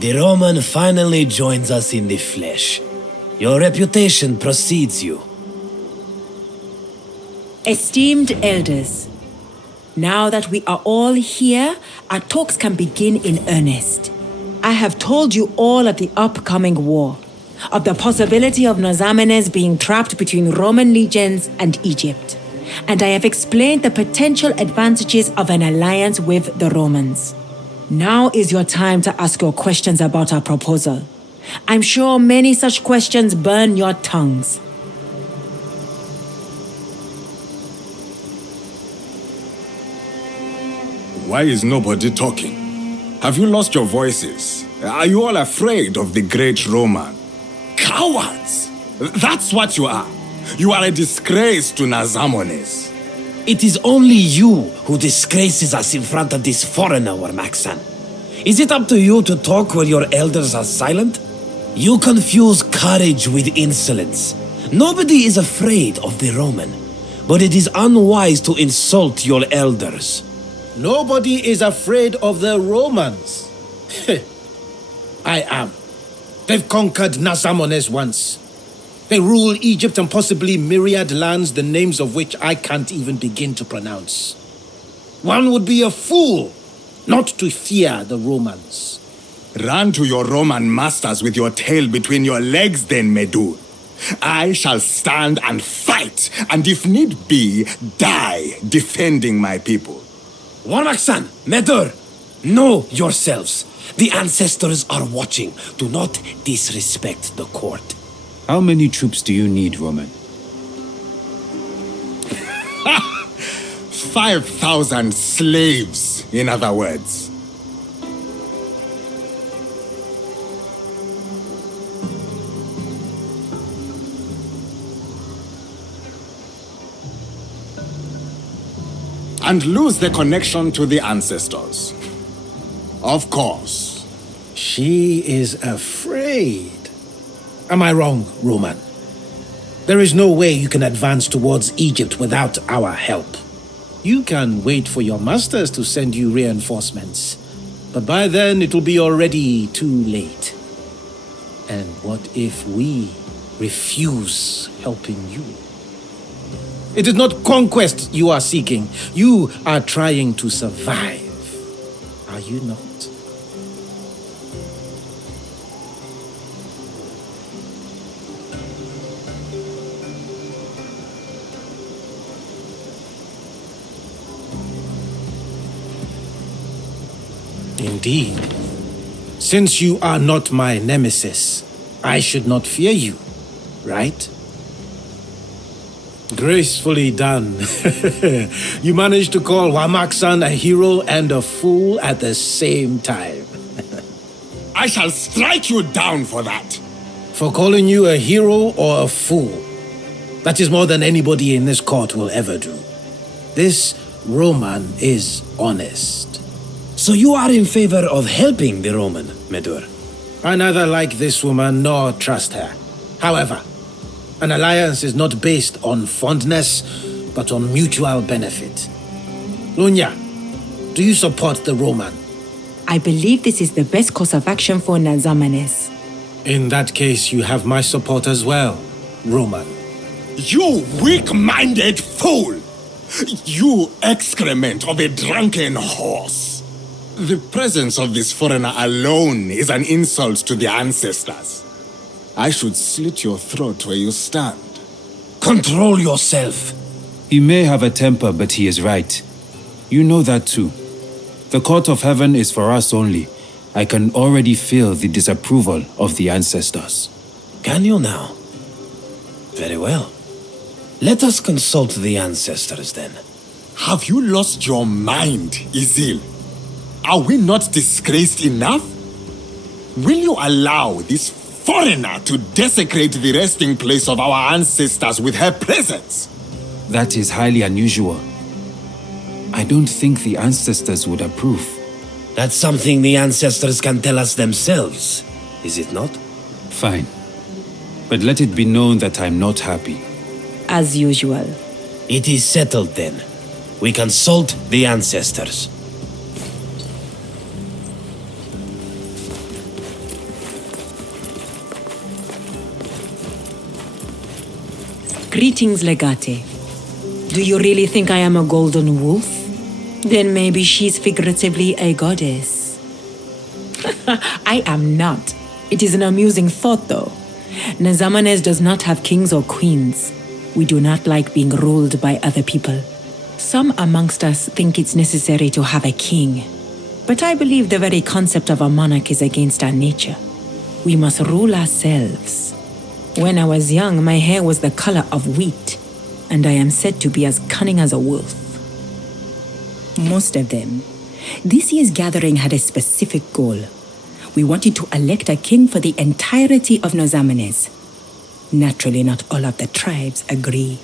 The Roman finally joins us in the flesh. Your reputation precedes you. Esteemed elders, now that we are all here, our talks can begin in earnest. I have told you all of the upcoming war, of the possibility of Nazamenes being trapped between Roman legions and Egypt, and I have explained the potential advantages of an alliance with the Romans. Now is your time to ask your questions about our proposal. I'm sure many such questions burn your tongues. Why is nobody talking? Have you lost your voices? Are you all afraid of the great Roman? Cowards! That's what you are. You are a disgrace to Nazamones. It is only you who disgraces us in front of this foreigner, Warmaxan. Is it up to you to talk when your elders are silent? You confuse courage with insolence. Nobody is afraid of the Roman, but it is unwise to insult your elders. Nobody is afraid of the Romans. I am. They've conquered Nazamones once. They rule Egypt and possibly myriad lands, the names of which I can't even begin to pronounce. One would be a fool not to fear the Romans. Run to your Roman masters with your tail between your legs then, Medu. I shall stand and fight, and if need be, die defending my people. Warmaxan, Medur, know yourselves. The ancestors are watching. Do not disrespect the court. How many troops do you need, Roman? 5,000 slaves, in other words. And lose the connection to the ancestors. Of course. She is afraid. Am I wrong, Roman? There is no way you can advance towards Egypt without our help. You can wait for your masters to send you reinforcements, but by then it will be already too late. And what if we refuse helping you? It is not conquest you are seeking. You are trying to survive. Are you not? Indeed. Since you are not my nemesis, I should not fear you, right? Gracefully done. You managed to call Warmaxan a hero and a fool at the same time. I shall strike you down for that. For calling you a hero or a fool. That is more than anybody in this court will ever do. This Roman is honest. So you are in favor of helping the Roman, Medur? I neither like this woman nor trust her. However, an alliance is not based on fondness, but on mutual benefit. Lunya, do you support the Roman? I believe this is the best course of action for Nazamenes. In that case, you have my support as well, Roman. You weak-minded fool! You excrement of a drunken horse! The presence of this foreigner alone is an insult to the ancestors. I should slit your throat where you stand. Control yourself. He may have a temper, but he is right. You know that too. The court of heaven is for us only. I can already feel the disapproval of the ancestors. Can you now? Very well. Let us consult the ancestors then. Have you lost your mind, Izil? Are we not disgraced enough? Will you allow this foreigner to desecrate the resting place of our ancestors with her presence? That is highly unusual. I don't think the ancestors would approve. That's something the ancestors can tell us themselves, is it not? Fine. But let it be known that I'm not happy. As usual. It is settled then. We consult the ancestors. Greetings, Legate. Do you really think I am a golden wolf? Then maybe she's figuratively a goddess. I am not. It is an amusing thought, though. Nazamanes does not have kings or queens. We do not like being ruled by other people. Some amongst us think it's necessary to have a king. But I believe the very concept of a monarch is against our nature. We must rule ourselves. When I was young, my hair was the color of wheat, and I am said to be as cunning as a wolf. Most of them. This year's gathering had a specific goal. We wanted to elect a king for the entirety of Nozamenes. Naturally, not all of the tribes agree.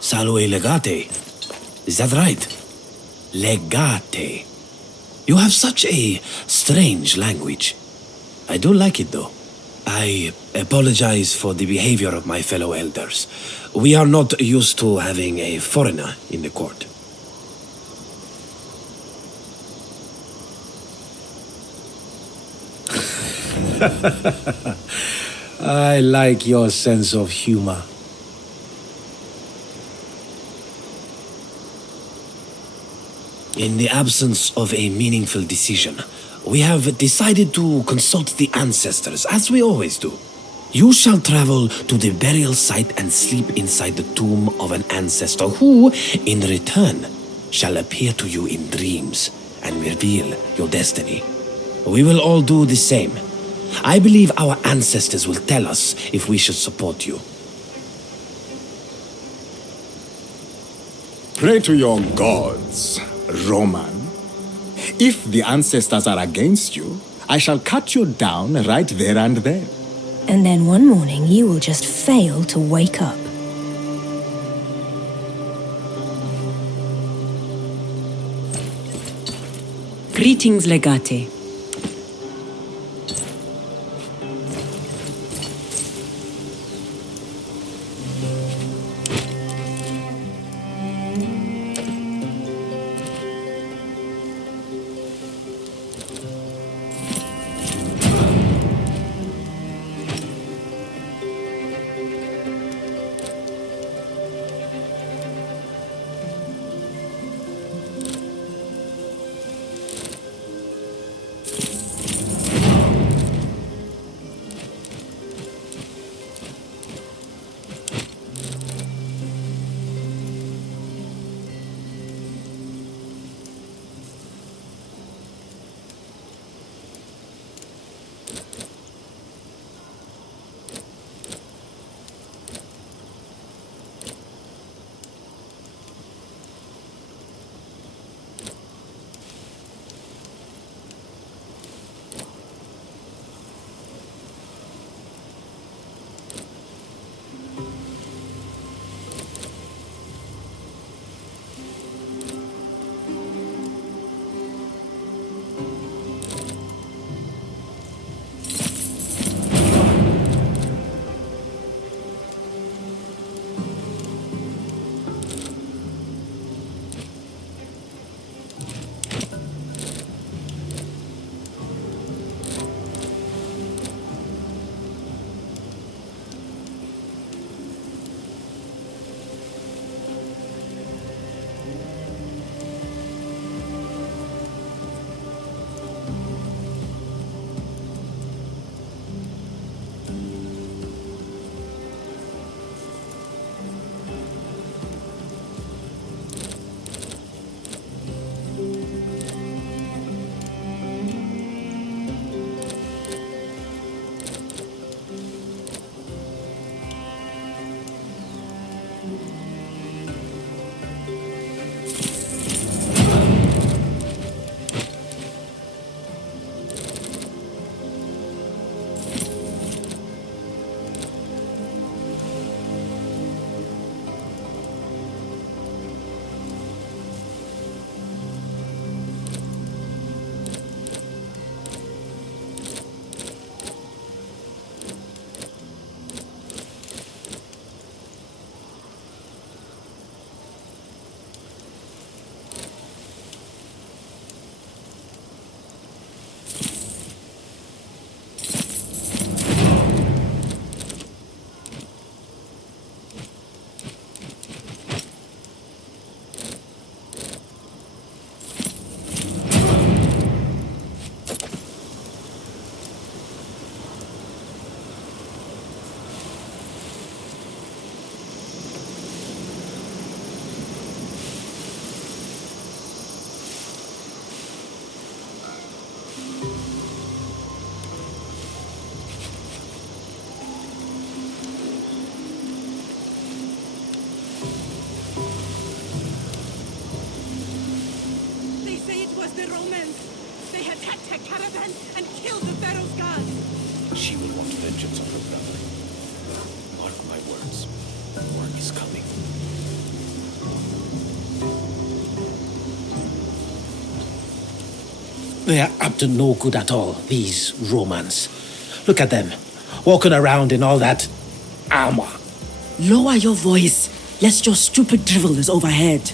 Salve Legate. Is that right? Legate. You have such a strange language. I do like it, though. I apologize for the behavior of my fellow elders. We are not used to having a foreigner in the court. I like your sense of humor. In the absence of a meaningful decision, we have decided to consult the ancestors, as we always do. You shall travel to the burial site and sleep inside the tomb of an ancestor who, in return, shall appear to you in dreams and reveal your destiny. We will all do the same. I believe our ancestors will tell us if we should support you. Pray to your gods, Roman. If the ancestors are against you, I shall cut you down right there and then. And then one morning you will just fail to wake up. Greetings, Legate. was the Romans. They attacked her caravan and killed the Pharaoh's guards. She will want vengeance on her brother. Mark my words. War is coming. They are up to no good at all, these Romans. Look at them, walking around in all that armor. Lower your voice, lest your stupid drivel is overheard.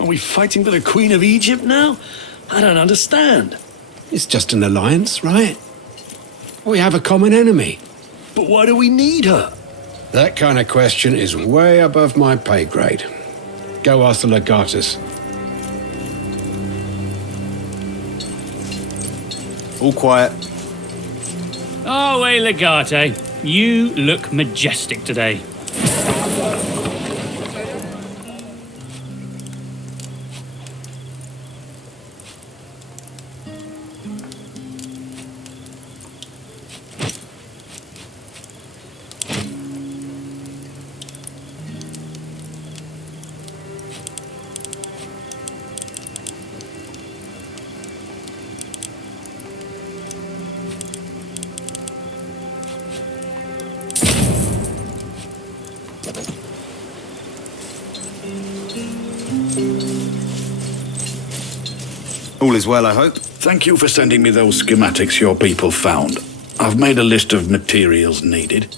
Are we fighting for the Queen of Egypt now? I don't understand. It's just an alliance, right? We have a common enemy. But why do we need her? That kind of question is way above my pay grade. Go ask the Legatus. All quiet. Oh, hey, Legate. You look majestic today. All is well, I hope. Thank you for sending me those schematics your people found. I've made a list of materials needed.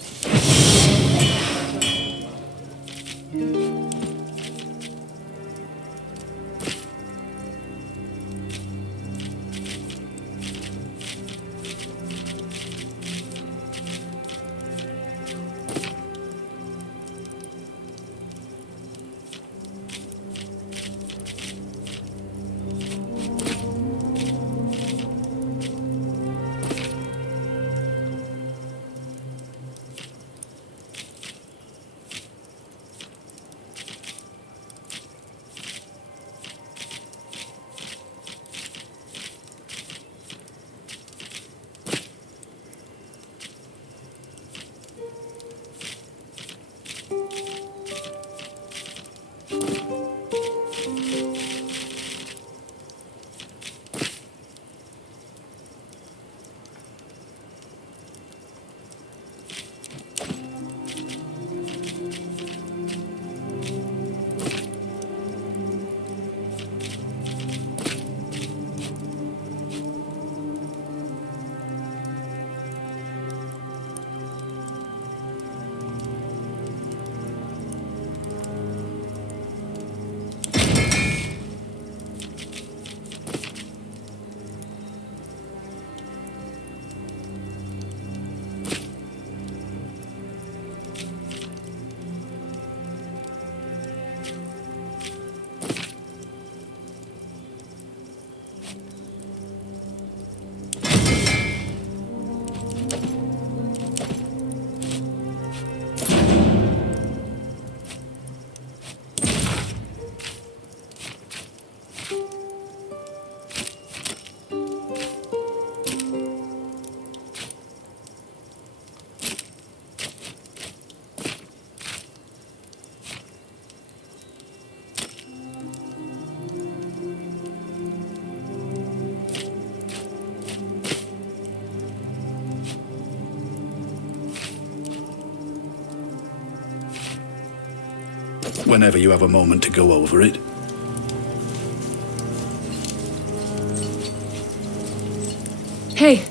whenever you have a moment to go over it. Hey,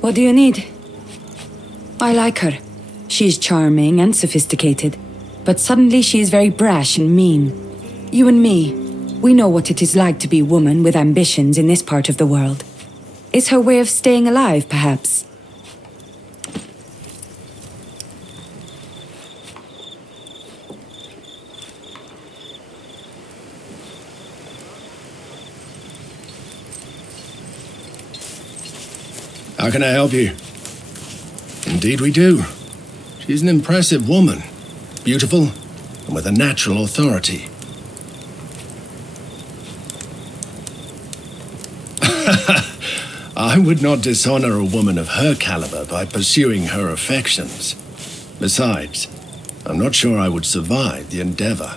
what do you need? I like her. She's charming and sophisticated, but suddenly she is very brash and mean. You and me, we know what it is like to be a woman with ambitions in this part of the world. It's her way of staying alive, perhaps. How can I help you? Indeed we do. She's an impressive woman. Beautiful, and with a natural authority. I would not dishonor a woman of her caliber by pursuing her affections. Besides, I'm not sure I would survive the endeavor.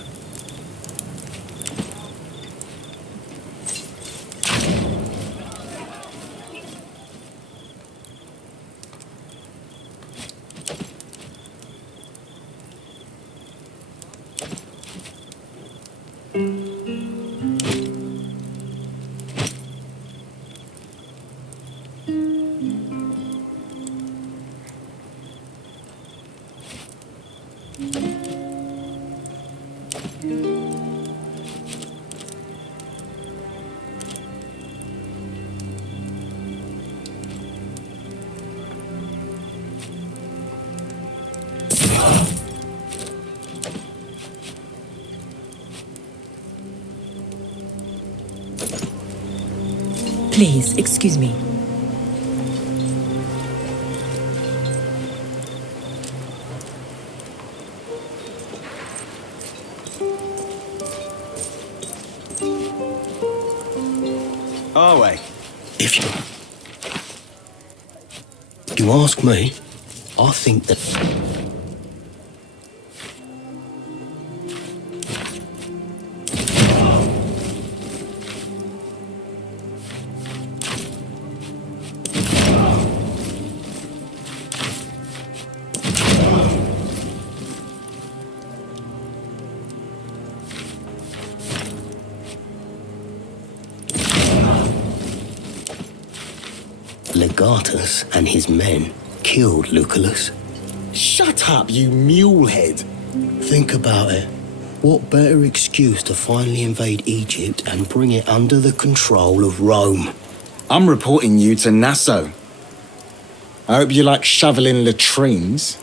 Please, excuse me. Our way. If you ask me, I think that... Legatus and his men killed Lucullus. Shut up, you mulehead. Think about it. What better excuse to finally invade Egypt and bring it under the control of Rome? I'm reporting you to Nassau. I hope you like shoveling latrines.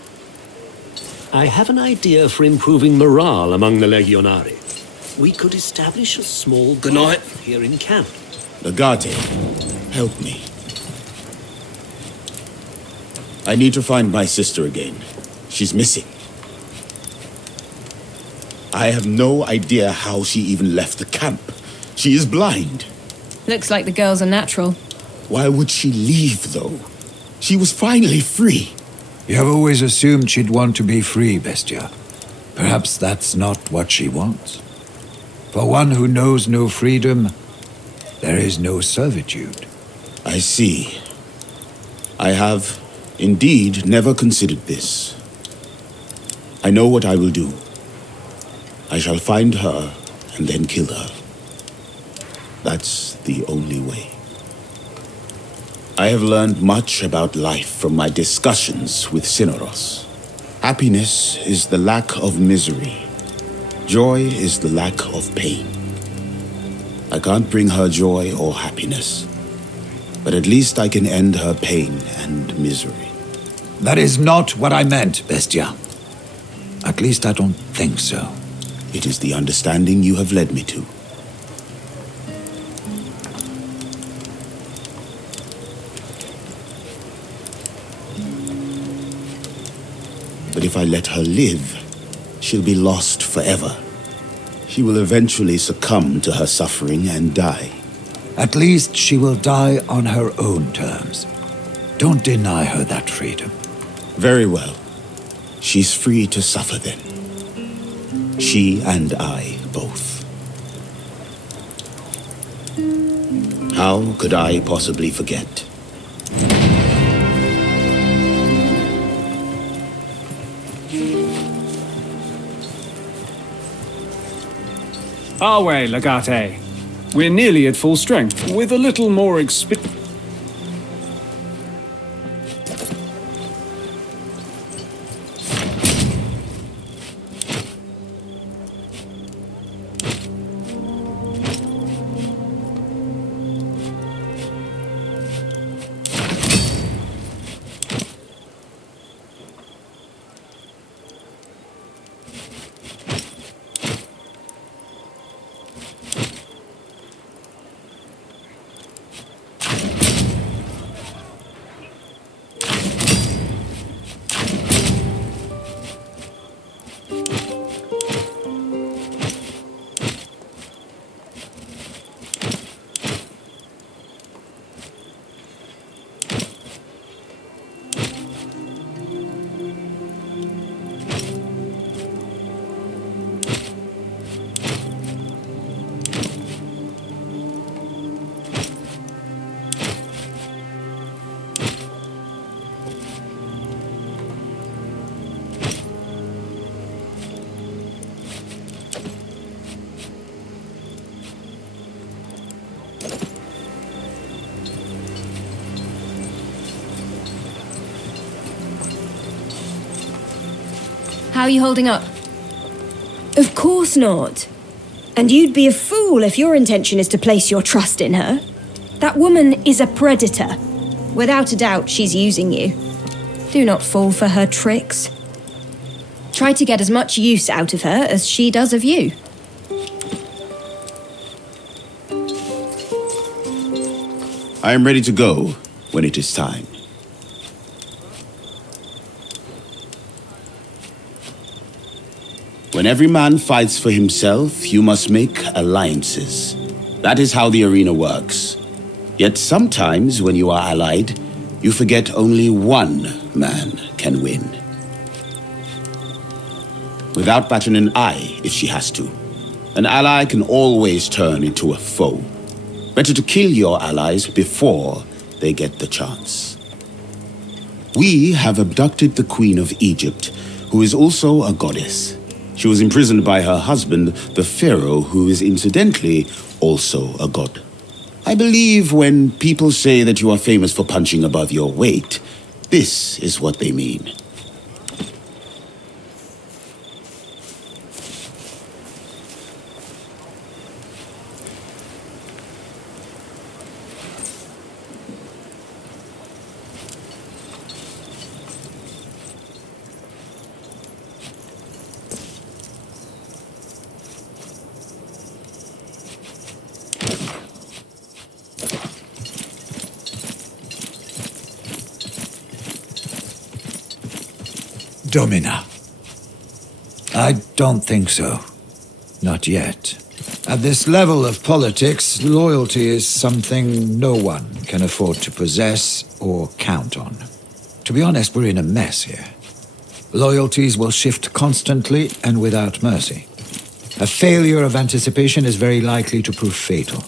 I have an idea for improving morale among the Legionari. We could establish a small Good night. group here in camp. Legate, help me. I need to find my sister again. She's missing. I have no idea how she even left the camp. She is blind. Looks like the girl's a natural. Why would she leave, though? She was finally free. You have always assumed she'd want to be free, Bestia. Perhaps that's not what she wants. For one who knows no freedom, there is no servitude. I see. I have indeed never considered this. I know what I will do. I shall find her and then kill her. That's the only way. I have learned much about life from my discussions with Cyneros. Happiness is the lack of misery. Joy is the lack of pain. I can't bring her joy or happiness, but at least I can end her pain and misery. That is not what I meant, Bestia. At least I don't think so. It is the understanding you have led me to. But if I let her live, she'll be lost forever. She will eventually succumb to her suffering and die. At least she will die on her own terms. Don't deny her that freedom. Very well. She's free to suffer then. She and I both. How could I possibly forget? Our way, Legate. We're nearly at full strength, with a little more experience. How are you holding up? Of course not. And you'd be a fool if your intention is to place your trust in her. That woman is a predator. Without a doubt, she's using you. Do not fall for her tricks. Try to get as much use out of her as she does of you. I am ready to go when it is time. When every man fights for himself, you must make alliances. That is how the arena works. Yet sometimes, when you are allied, you forget only one man can win. Without batting an eye, if she has to. An ally can always turn into a foe. Better to kill your allies before they get the chance. We have abducted the Queen of Egypt, who is also a goddess. She was imprisoned by her husband, the Pharaoh, who is incidentally also a god. I believe when people say that you are famous for punching above your weight, this is what they mean. Domina. I don't think so. Not yet. At this level of politics, loyalty is something no one can afford to possess or count on. To be honest, we're in a mess here. Loyalties will shift constantly and without mercy. A failure of anticipation is very likely to prove fatal.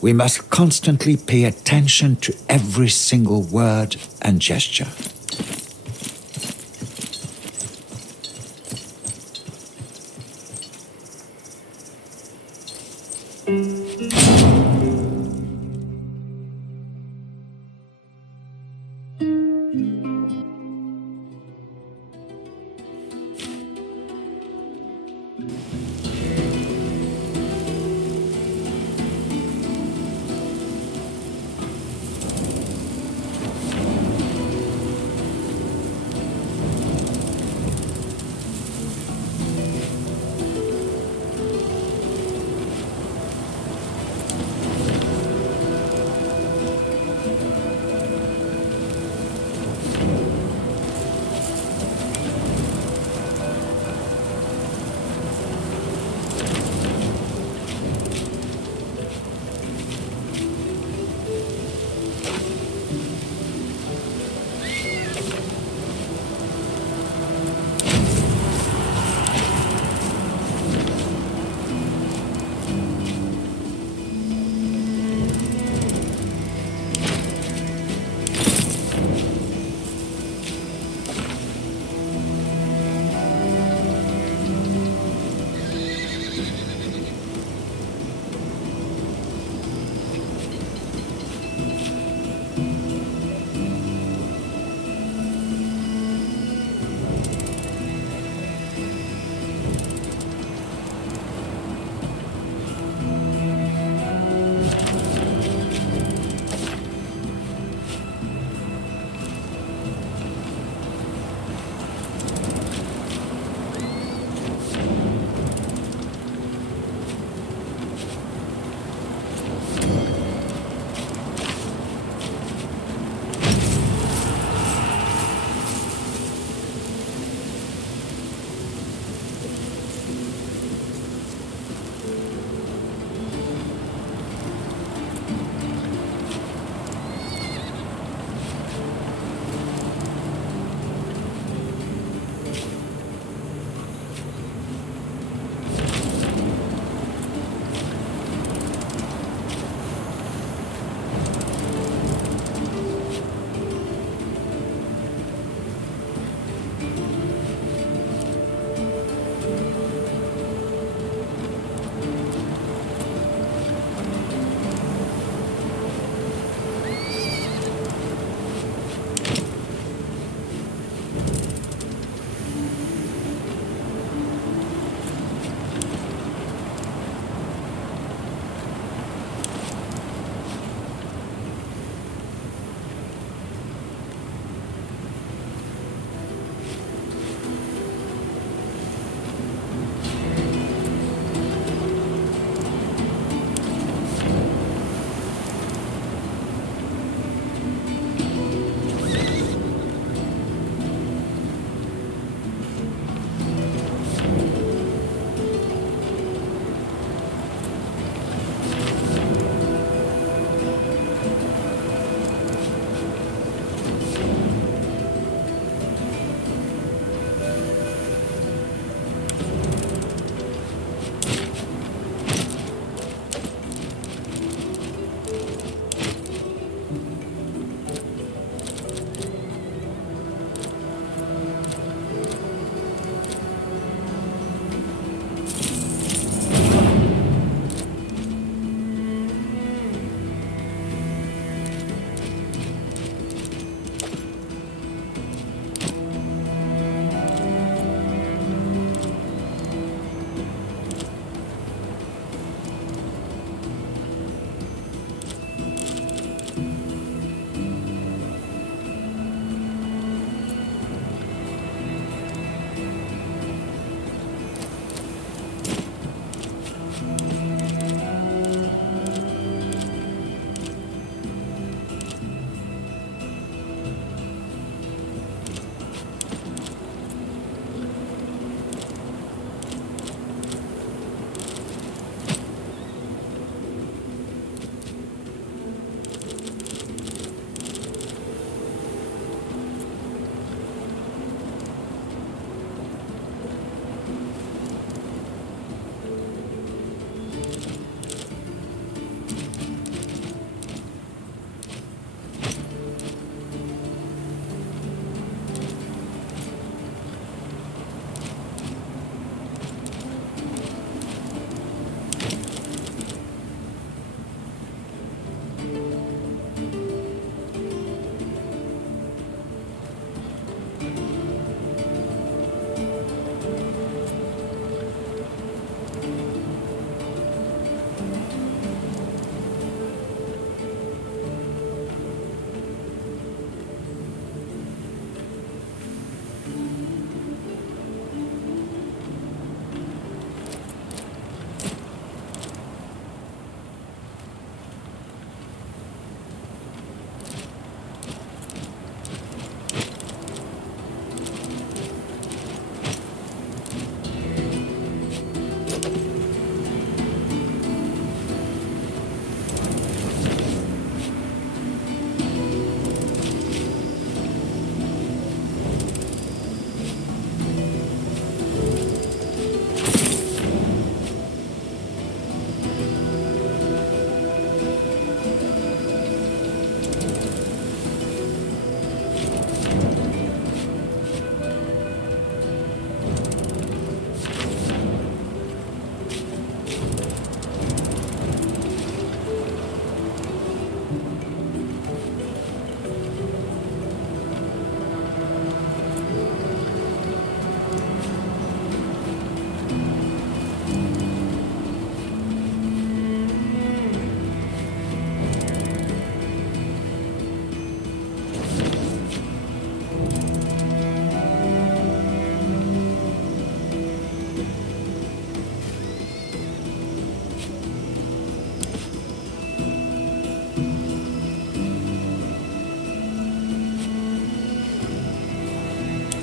We must constantly pay attention to every single word and gesture.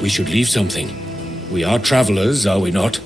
we should leave something. We are travelers, are we not?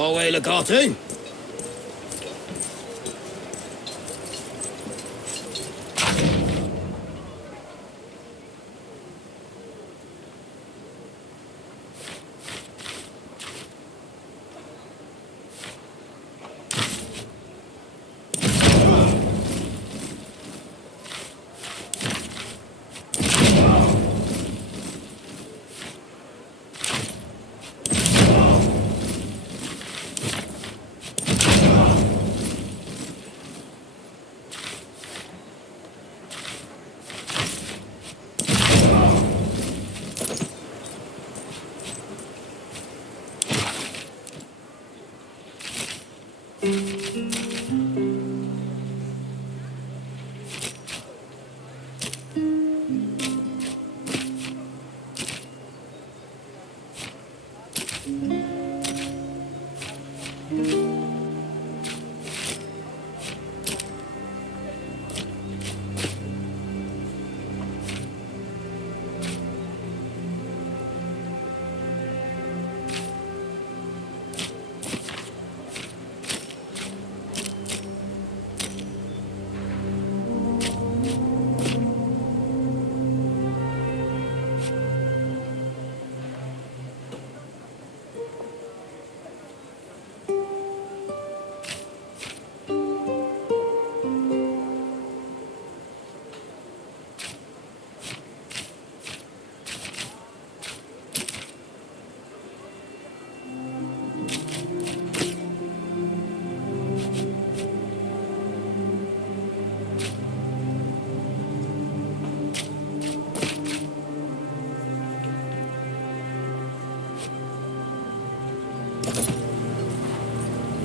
Our way, Legati.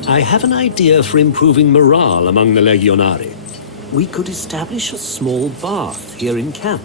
I have an idea for improving morale among the Legionari. We could establish a small bath here in camp.